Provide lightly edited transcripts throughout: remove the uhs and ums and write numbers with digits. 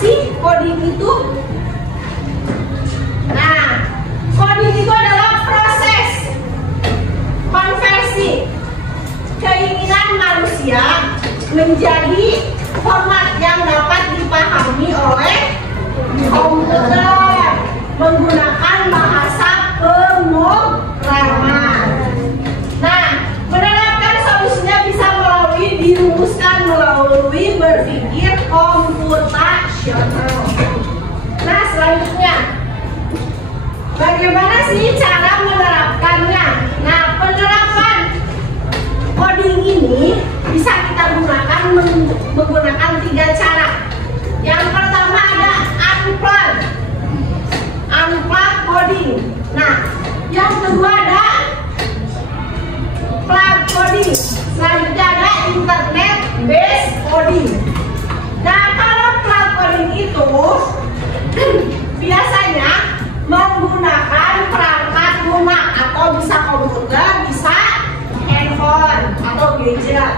sih coding itu? Nah, coding itu adalah proses konversi keinginan manusia menjadi format yang dapat dipahami oleh komputer menggunakan bahasa pemrograman. Nah, menerapkan solusinya bisa dirumuskan melalui berpikir komputasional. Nah, selanjutnya, bagaimana sih cara menerapkannya? Nah, penerapan coding ini bisa kita gunakan menggunakan 3 cara. Yang pertama ada unplug coding. Nah, yang kedua ada plug coding. Selanjutnya ada internet based coding. Nah, kalau plug coding itu biasanya menggunakan perangkat lunak atau bisa komputer, bisa handphone atau gadget.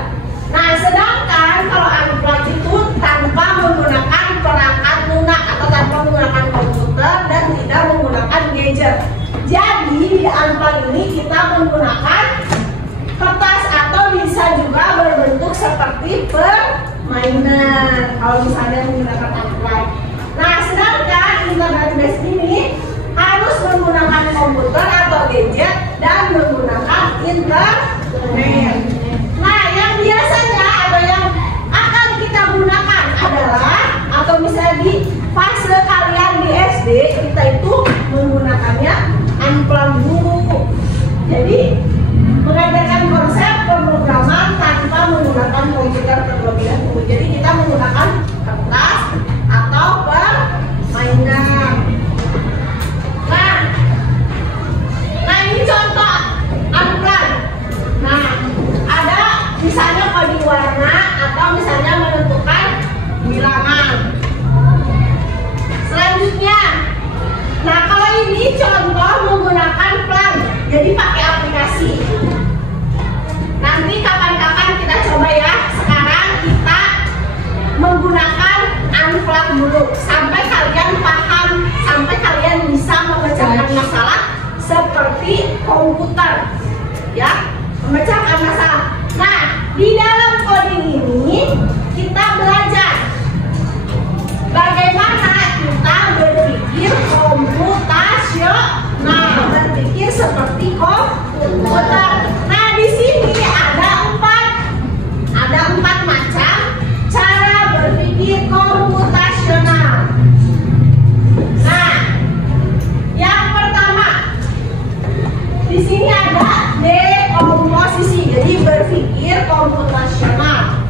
Nah, sedangkan kalau unplug itu tanpa menggunakan perangkat lunak atau tanpa menggunakan komputer dan tidak menggunakan gadget. Jadi di unplug ini kita menggunakan kertas atau bisa juga berbentuk seperti permainan kalau misalnya menggunakan unplug. Nah, sedangkan internet based ini harus menggunakan komputer atau gadget dan menggunakan internet. Nah, yang biasanya atau yang akan kita gunakan adalah, atau misalnya di fase kalian di SD, kita itu menggunakannya unplug dulu. Jadi mengajarkan konsep pemrograman tanpa menggunakan komputer terlebih dahulu. Jadi kita menggunakan kertas atau permainan. Nah ini contoh unplug. Nah, ada misalnya coding warna atau misalnya menentukan bilangan. Selanjutnya, nah kalau ini contoh menggunakan plug, jadi pakai aplikasi. Nanti kapan-kapan kita coba ya. Sekarang kita menggunakan unplug dulu sampai kalian paham, sampai kalian bisa memecahkan masalah seperti komputer, ya, memecahkan masalah. Nah, di dalam coding ini kita belajar bagaimana kita berpikir komputasional, berpikir seperti komputer. Nah, di sini ada empat macam cara berpikir komputasional. Nah, yang pertama di sini ada dekomposisi, jadi berpikir komputasional.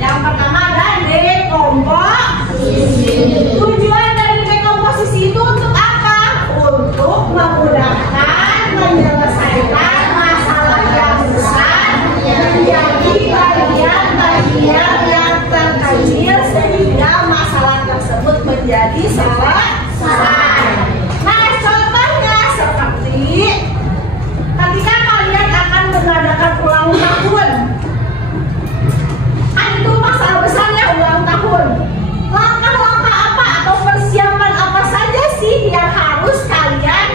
Yang pertama ada dekomposisi. Tujuan dari dekomposisi itu untuk apa? Untuk memudahkan menyelesaikan masalah yang besar menjadi bagian-bagian yang terkecil sehingga masalah tersebut menjadi selesai. Nah, contohnya seperti ketika kalian akan mengadakan ulang tahun. Kan itu masalah besarnya ulang tahun. Langkah-langkah apa atau persiapan apa saja sih yang harus kalian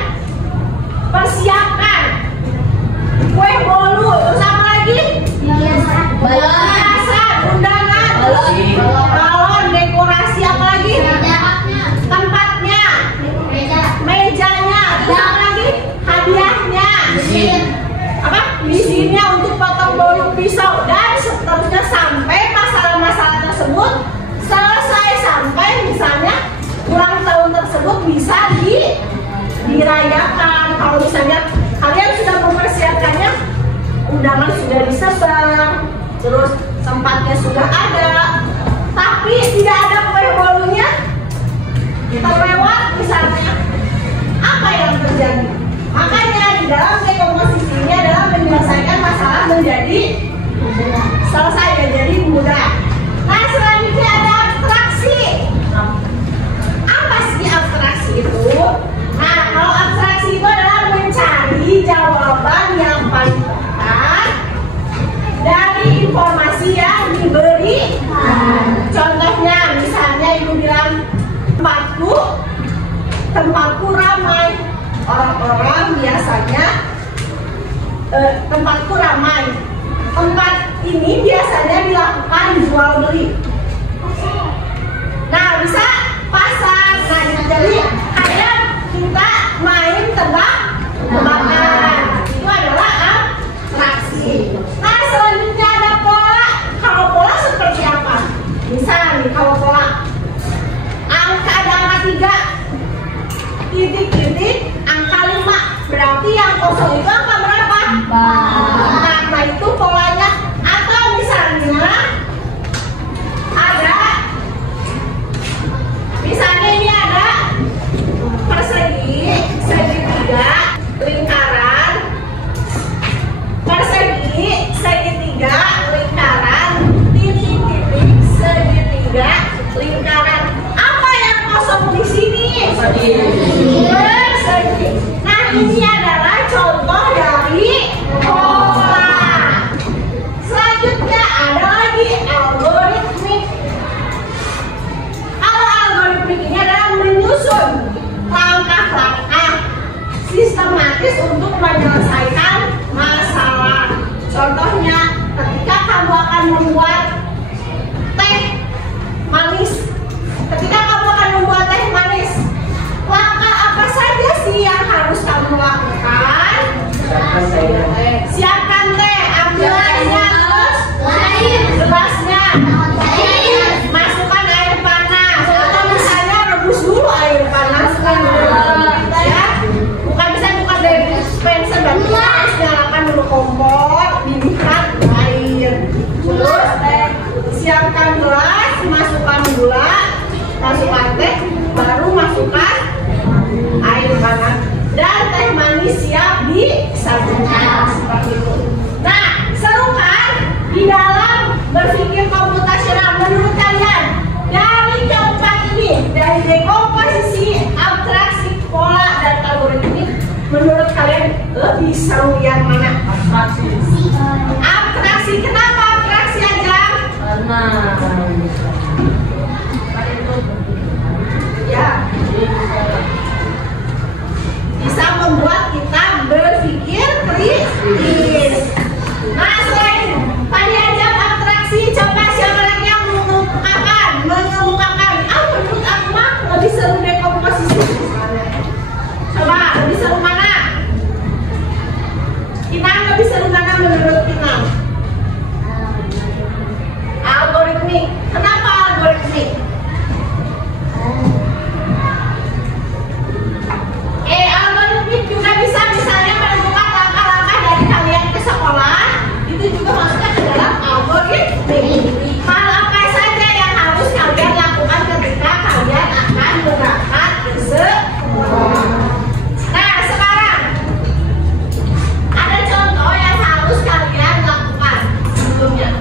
persiapkan? Kue bolu, terus apa lagi? Hiasan, undangan, balon, dekorasi, apa lagi? Tempatnya, mejanya, terus apa lagi? Hadiahnya, mesinnya untuk potong bolu, pisau, dan seterusnya sampai masalah-masalah tersebut selesai, sampai misalnya ulang tahun tersebut bisa dirayakan. Kalau misalnya kalian sudah mempersiapkannya, undangan sudah disebar, terus tempatnya sudah ada, tapi tidak ada kue bolunya, terlewat misalnya, apa yang terjadi? Makanya di dalam dekomposisi ini adalah menyelesaikan masalah menjadi selesai, menjadi mudah. Nah, selanjutnya ada abstraksi. Apa sih abstraksi itu? Nah, kalau abstraksi itu adalah mencari jawaban yang paling tepat dari informasi yang diberi. Contohnya, misalnya ibu bilang Tempatku ramai. Orang-orang biasanya tempatku ramai. Tempat ini biasanya dilakukan jual beli. Nah, bisa pasar. Nah, jadi ada kita main tebak-tebakan. Itu adalah atraksi. Nah, selanjutnya ada pola. Kalau pola seperti apa? Misal nih, kalau pola ada angka 3, titik-titik, angka 5. Berarti yang kosong itu angka berapa? Nah, itu polanya. Atau misalnya ada, misalnya ini ada persegi, segitiga, lingkaran, persegi, segitiga, lingkaran, titik-titik, segitiga, lingkaran. Apa yang kosong di sini? Persegi. Nah, ini adalah contoh dari pola. Selanjutnya ada lagi algoritmik. Kalau algoritmik ini adalah menyusun langkah-langkah sistematis untuk menyelesaikan masalah. Contohnya, ketika kamu akan membuat teh manis, langkah apa saja sih yang harus kamu lakukan? Siapkan teh, ambil airnya, terus gelasnya, masukkan air panas, atau misalnya rebus dulu air panas kan, ya, bukan dari dispenser dan harus nyalakan dulu kompor, didihkan air, terus siapkan gelas, masukkan gula, masukkan teh, baru masukkan air panas, dan teh manis siap disajikan seperti itu. Nah, seru kan? Di dalam berpikir komputasional, menurut kalian dari keempat ini, dari dekomposisi, abstraksi, pola, dan algoritmik, menurut kalian lebih seru yang mana? Abstraksi. Abstraksi. Kenapa abstraksi aja? Karena ya, bisa membuat kita berpikir kritis. Nah, selain tadi aja abstraksi, coba siapa lagi yang mengemukakan menurut aku mah lebih seru dekomposisi. Coba lebih seru mana? Kita lebih seru mana menurut kita? Algoritmik. Kenapa algoritmik? Algoritmik juga bisa misalnya menentukan langkah-langkah dari kalian ke sekolah. Itu juga masuknya ke dalam algoritmik. Hal apa saja yang harus kalian lakukan ketika kalian akan berangkat ke sekolah. Nah, sekarang ada contoh yang harus kalian lakukan sebelumnya.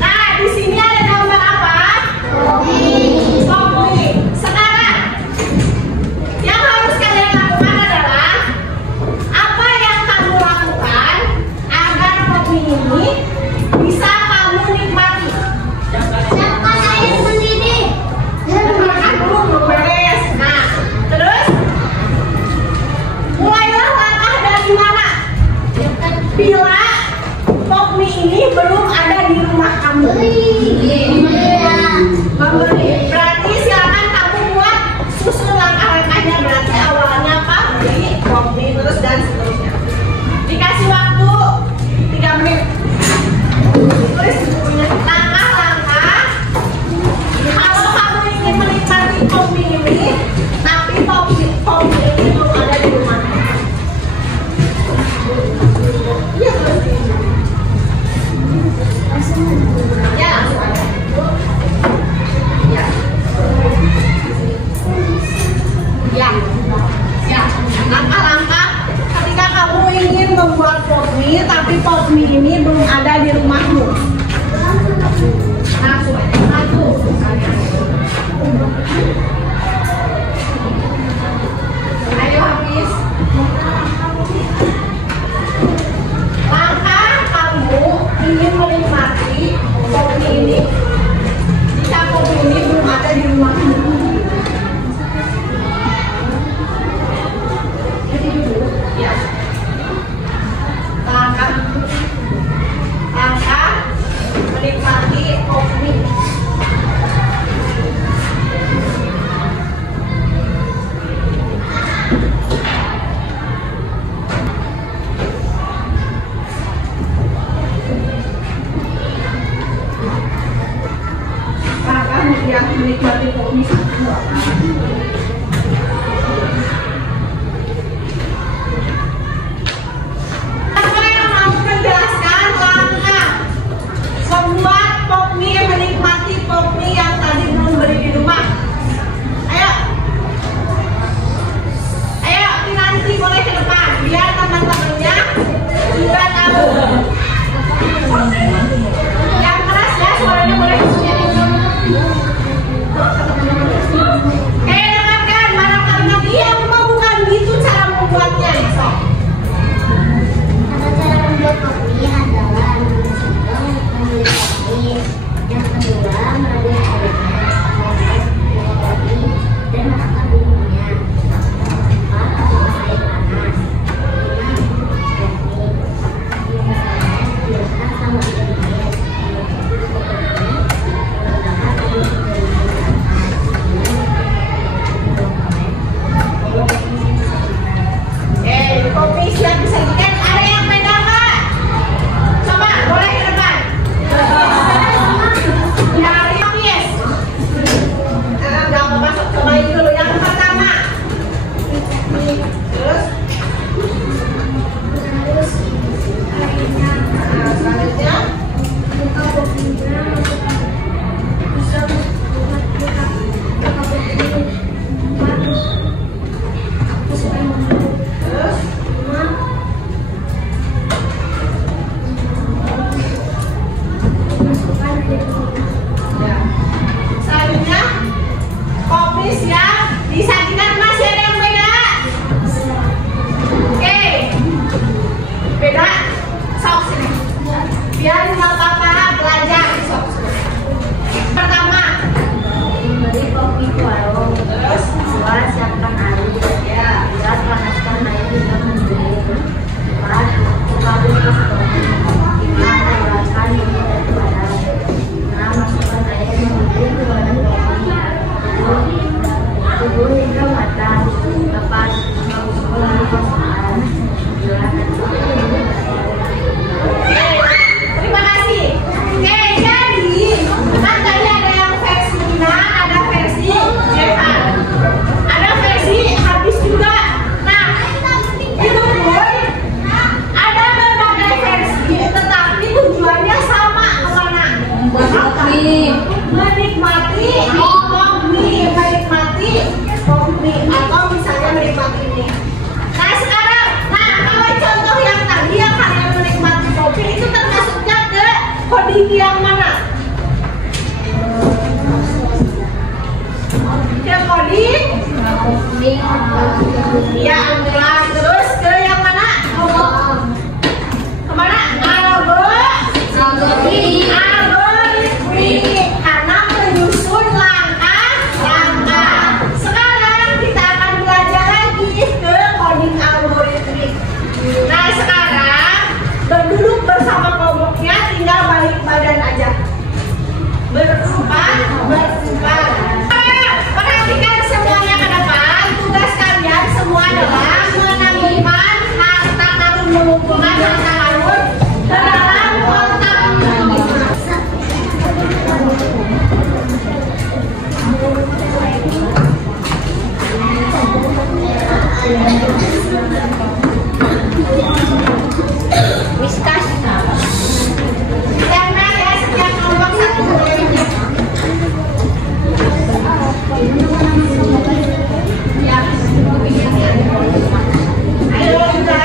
Nah, di sini ada gambar apa? Kopi. Sekarang yang harus kalian lakukan adalah apa yang kamu lakukan agar kopi ini bisa kamu nikmati. Siapkan air mendidih. Makan dulu beres. Nah, terus mulailah langkah dari mana? Bila kopi ini belum ada di rumah kamu. Berarti silakan kamu buat susun langkah-langkahnya. Berarti awalnya apa? Beli kopi, terus dan seterusnya. Dikasih waktu 3 menit. Tulis langkah-langkah. Kalau kamu ingin menikmati kopi ini, tapi kopi ini belum ada di rumah. Iya, ya, langsung ada. Ya, langkah-langkah ketika kamu ingin membuat kopi, tapi kopi ini belum ada di rumahmu. Langsung satu. Ayo habis. Langkah kamu ingin menikmati kopi menikmati kopi atau misalnya menikmati mie. Nah sekarang, kalau contoh yang tadi yang kalian menikmati kopi itu termasuknya ke coding yang mana? Ke coding? Ya ambulan. Terus ke yang mana? Kemana? Algoritmik karena menyusun langkah-langkah. Sekarang kita akan belajar lagi ke coding algoritmik. Nah sekarang berduduk bersama kelompoknya, tinggal balik badan aja. Berempat. Perhatikan semuanya ke depan. Tugas kalian semua adalah menambahkan harta karun, mengumpulkan harta karun ke dalam kotak. Whiskas. Karena ya setiap kelompok satu. Ayo kita.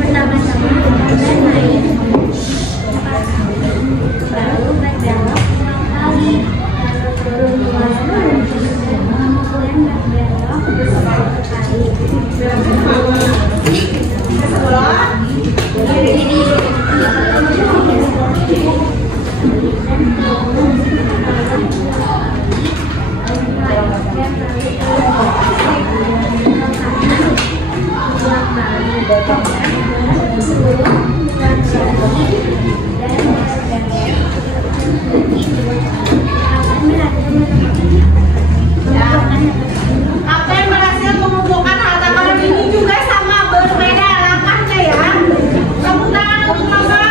pertama-tama kita main baru berbelok kali, lalu turun dua kali, kemudian berbelok kali. Kapten berhasil mengumpulkan harta karun ini juga sama berbeda langkahnya ya. Tepuk tangan untuk Bapak.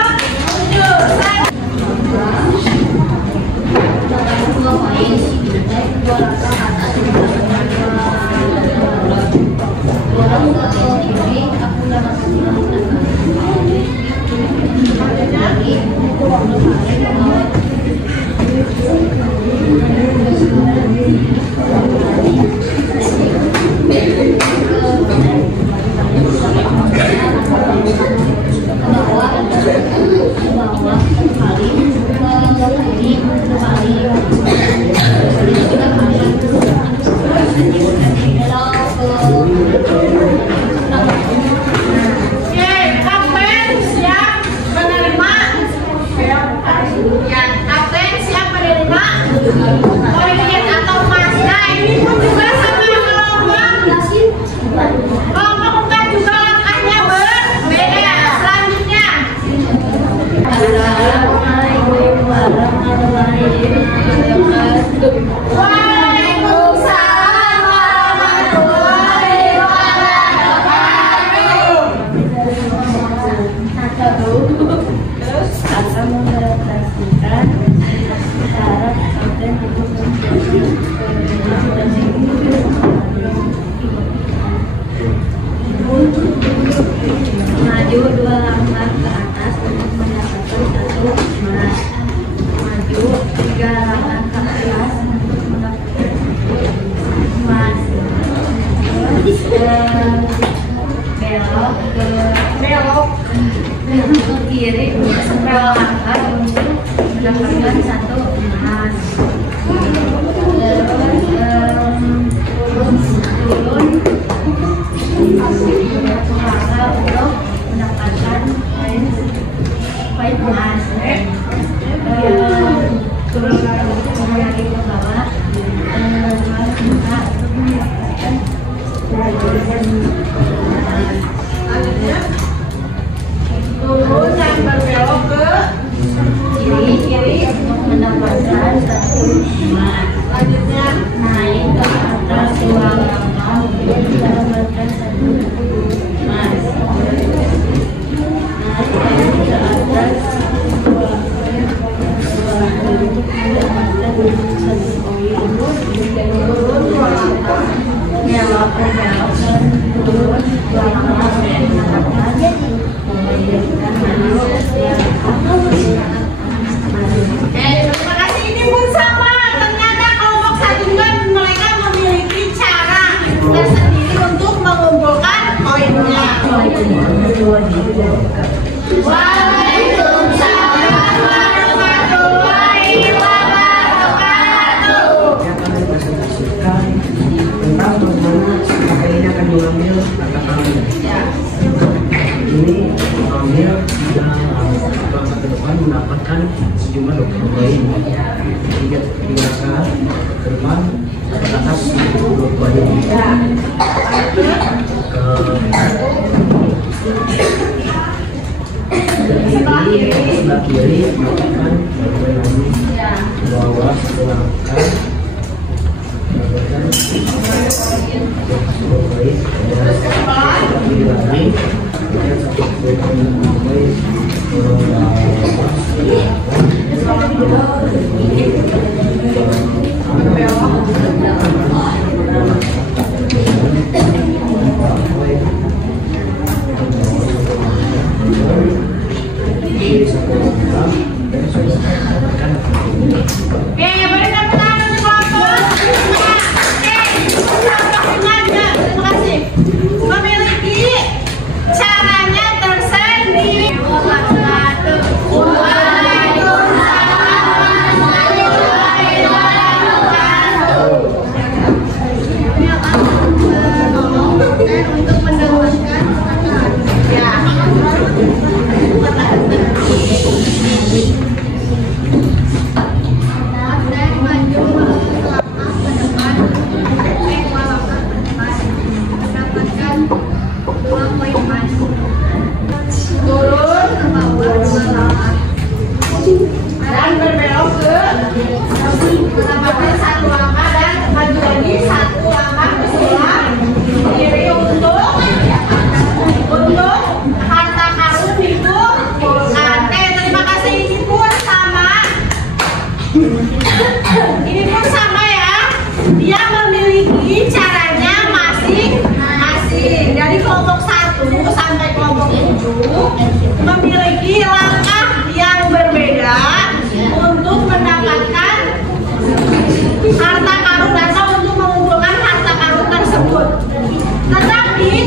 Maju dua langkah ke atas untuk mendapatkan satu emas. Maju tiga langkah ke atas untuk mendapatkan emas. Belok ke kiri dua langkah untuk mendapatkan satu emas. Turun untuk mendapatkan poin emas. Turun lagi ke bawah Turun dan berbelok ke kiri untuk mendapatkan satu emas. Selanjutnya naik ke atas dua langkah untuk mendapatkan satu emas. Naik ke atas dua langkah untuk mendapatkan satu koin. turun dua langkah. Belok dan turun dua langkah untuk mendapatkan koin. Terima kasih, ini pun sama. Ternyata kelompok satuan mereka memiliki cara tersendiri untuk mengumpulkan koinnya. Waalaikumsalam warahmatullahi wabarakatuh. Yang akan presentasikan tentang bagaimana kakak ini akan mengambil harta karun. Ini mengambil langkah ke depan mendapatkan sejumlah koin. Tiga saat ke depan ke atas 20 koin. Sebelah kiri mendapatkan koin lagi. Bawah satu langkah mendapatkan 10 koin. Kiri lagi kemudian satu koin. Oke, boleh tepuk tangan untuk kelompok. Oke, terima kasih.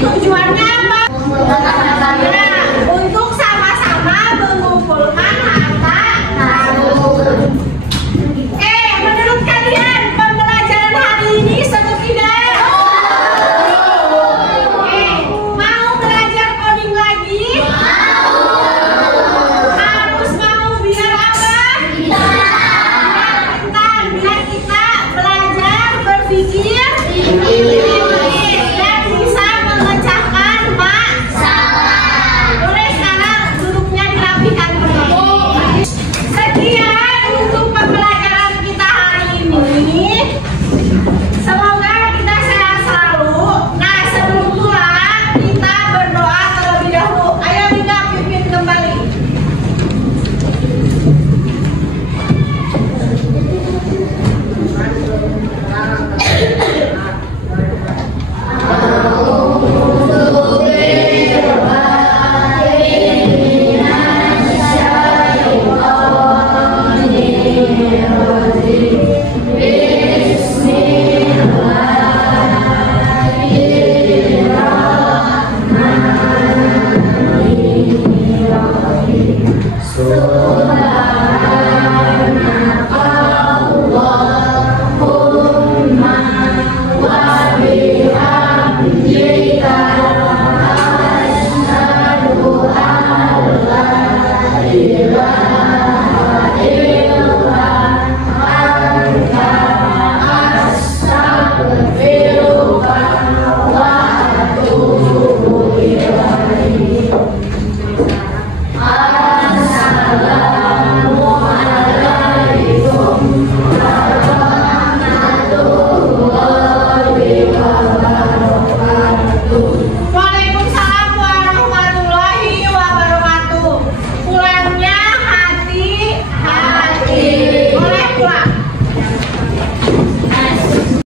tujuannya apa?